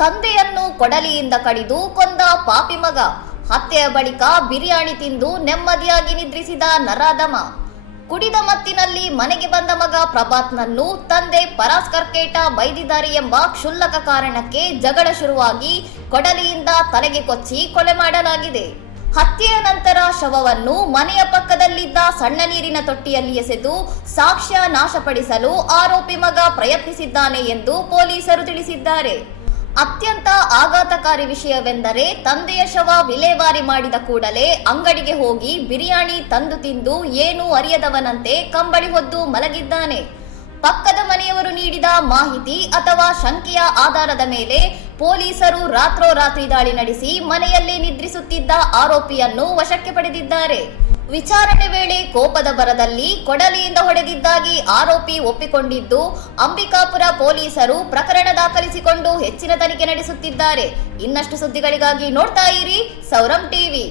ತಂದೆಯನ್ನು ಕೊಡಲಿಯಿಂದ ಕಡಿದು ಕೊಂದ ಪಾಪಿ ಮಗ. ಹತ್ಯೆಯ ಬಳಿಕ ಬಿರಿಯಾನಿ ತಿಂದು ನೆಮ್ಮದಿಯಾಗಿ ನಿದ್ರಿಸಿದ ನರಾಧಮ. ಕುಡಿದ ಮತ್ತಿನಲ್ಲಿ ಮನೆಗೆ ಬಂದ ಮಗ ಪ್ರಭಾತ್ನನ್ನು ತಂದೆ ಪರಾಸ್ಕರ್ ಕೇಟ ಬೈದಿದ್ದಾರೆ ಎಂಬ ಕ್ಷುಲ್ಲಕ ಕಾರಣಕ್ಕೆ ಜಗಳ ಶುರುವಾಗಿ ಕೊಡಲಿಯಿಂದ ತಲೆಗೆ ಕೊಚ್ಚಿ ಕೊಲೆ ಮಾಡಲಾಗಿದೆ. ಹತ್ಯೆಯ ನಂತರ ಶವವನ್ನು ಮನೆಯ ಪಕ್ಕದಲ್ಲಿದ್ದ ಸಣ್ಣ ನೀರಿನ ತೊಟ್ಟಿಯಲ್ಲಿ ಎಸೆದು ಸಾಕ್ಷ್ಯ ನಾಶಪಡಿಸಲು ಆರೋಪಿ ಮಗ ಪ್ರಯತ್ನಿಸಿದ್ದಾನೆ ಎಂದು ಪೊಲೀಸರು ತಿಳಿಸಿದ್ದಾರೆ. ಅತ್ಯಂತ ಆಘಾತಕಾರಿ ವಿಷಯವೆಂದರೆ ತಂದೆಯ ಶವ ವಿಲೇವಾರಿ ಮಾಡಿದ ಕೂಡಲೇ ಅಂಗಡಿಗೆ ಹೋಗಿ ಬಿರಿಯಾನಿ ತಂದು ತಿಂದು ಏನೂ ಅರಿಯದವನಂತೆ ಕಂಬಳಿ ಹೊದ್ದು ಮಲಗಿದ್ದಾನೆ. ಪಕ್ಕದ ಮನೆಯವರು ನೀಡಿದ ಮಾಹಿತಿ ಅಥವಾ ಶಂಕೆಯ ಆಧಾರದ ಮೇಲೆ ಪೊಲೀಸರು ರಾತ್ರೋರಾತ್ರಿ ದಾಳಿ ನಡೆಸಿ ಮನೆಯಲ್ಲಿ ನಿದ್ರಿಸುತ್ತಿದ್ದ ಆರೋಪಿಯನ್ನು ವಶಕ್ಕೆ ಪಡೆದಿದ್ದಾರೆ. ವಿಚಾರಣೆ ವೇಳೆ ಕೋಪದ ಭರದಲ್ಲಿ ಕೊಡಲಿಯಿಂದ ಹೊಡೆದಿದ್ದಾಗಿ ಆರೋಪಿ ಒಪ್ಪಿಕೊಂಡಿದ್ದು, ಅಂಬಿಕಾಪುರ ಪೊಲೀಸರು ಪ್ರಕರಣ ದಾಖಲಿಸಿಕೊಂಡು ಹೆಚ್ಚಿನ ತನಿಖೆ ನಡೆಸುತ್ತಿದ್ದಾರೆ. ಇನ್ನಷ್ಟು ಸುದ್ದಿಗಳಿಗಾಗಿ ನೋಡ್ತಾ ಇರಿ ಸೌರಂ ಟಿವಿ.